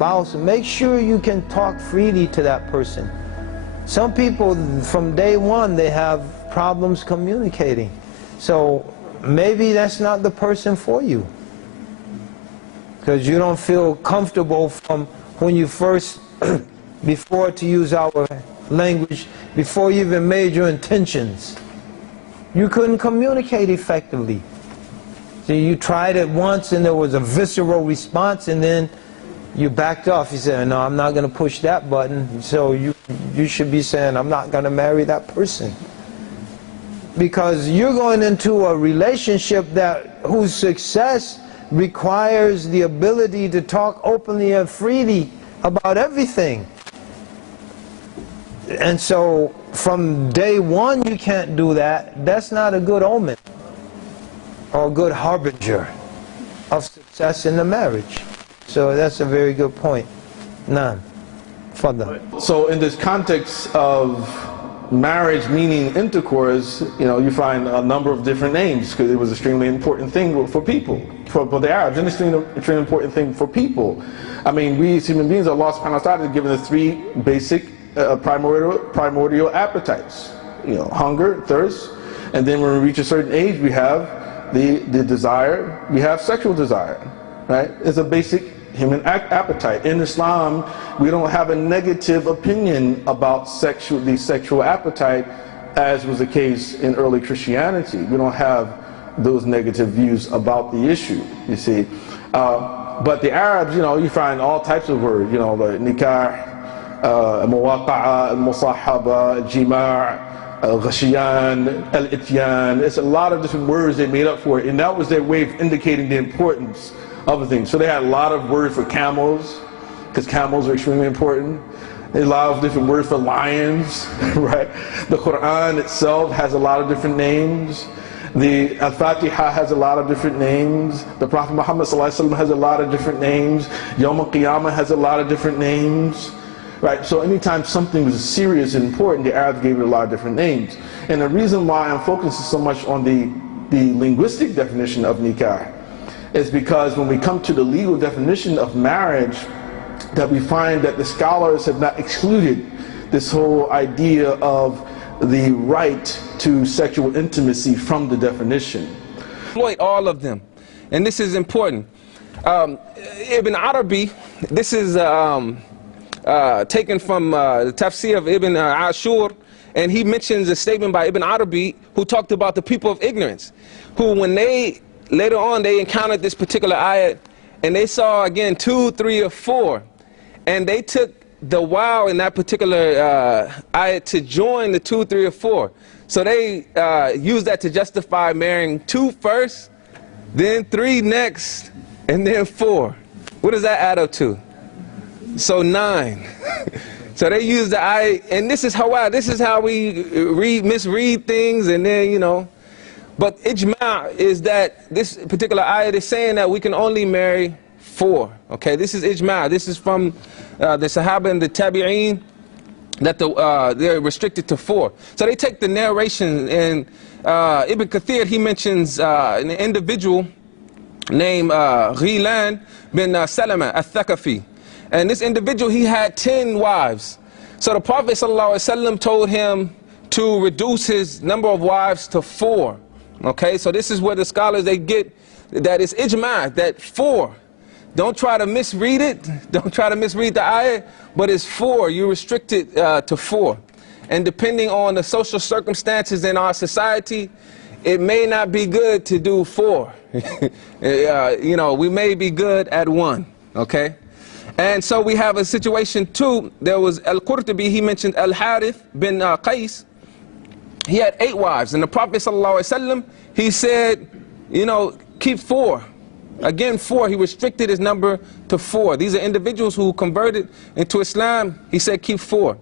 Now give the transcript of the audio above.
spouse, make sure you can talk freely to that person. Some people, from day one, they have problems communicating. So maybe that's not the person for you, because you don't feel comfortable from when you first, before, to use our language, before you even made your intentions, you couldn't communicate effectively. So you tried it once and there was a visceral response, and then you backed off. You said, no, I'm not going to push that button. So you should be saying, I'm not going to marry that person. Because you're going into a relationship whose success requires the ability to talk openly and freely about everything. And so from day one you can't do that. That's not a good omen or a good harbinger of success in the marriage. So that's a very good point. Naam. Fadda. So in this context of marriage meaning intercourse, you find a number of different names, because it was an extremely important thing for people, for the Arabs, an extremely important thing for people. I mean, we as human beings, Allah subhanahu wa ta'ala has given us three basic primordial appetites. Hunger, thirst, and then when we reach a certain age, we have the desire, we have sexual desire, right? It's a basic human appetite. In Islam, we don't have a negative opinion about the sexual appetite, as was the case in early Christianity. We don't have those negative views about the issue, you see. But the Arabs, you find all types of words, the nikah, al-muwaqa'a, al-musahaba, al-jima', al-ghashiyan, al-ityan. It's a lot of different words they made up for it, and that was their way of indicating the importance of the thing. So they had a lot of words for camels, because camels are extremely important. There's a lot of different words for lions, right? The Quran itself has a lot of different names. The Al-Fatiha has a lot of different names. The Prophet Muhammad ﷺ has a lot of different names. Yawm al-Qiyamah has a lot of different names, right? So anytime something was serious and important, the Arabs gave it a lot of different names. And the reason why I'm focusing so much on the linguistic definition of nikah is because when we come to the legal definition of marriage, that we find that the scholars have not excluded this whole idea of the right to sexual intimacy from the definition. All of them, and this is important. Ibn Arabi, this is taken from the tafsir of Ibn Ashur, and he mentions a statement by Ibn Arabi who talked about the people of ignorance, who when later on they encountered this particular ayat, and they saw again 2, 3, or 4, and they took the wow in that particular ayat to join the 2, 3, or 4. So they used that to justify marrying 2 first, then 3 next, and then 4. What does that add up to? So 9. So they used the ayat, and this is how we misread things, and then But ijma' is that this particular ayat is saying that we can only marry 4. Okay, this is ijma'. This is from the Sahaba and the Tabi'een, that they're restricted to 4. So they take the narration, and Ibn Kathir, he mentions an individual named Ghilan bin Salama al-Thaqafi. And this individual, he had 10 wives. So the Prophet ﷺ told him to reduce his number of wives to 4. Okay, so this is where the scholars, they get that it's ijma', that 4. Don't try to misread it. Don't try to misread the ayah, but it's 4. You restrict it to 4. And depending on the social circumstances in our society, it may not be good to do 4. We may be good at 1. Okay? And so we have a situation too. There was Al-Qurtubi, he mentioned Al-Harith bin Qais. He had 8 wives, and the Prophet ﷺ, he said, keep 4. Again, 4. He restricted his number to 4. These are individuals who converted into Islam. He said, keep 4.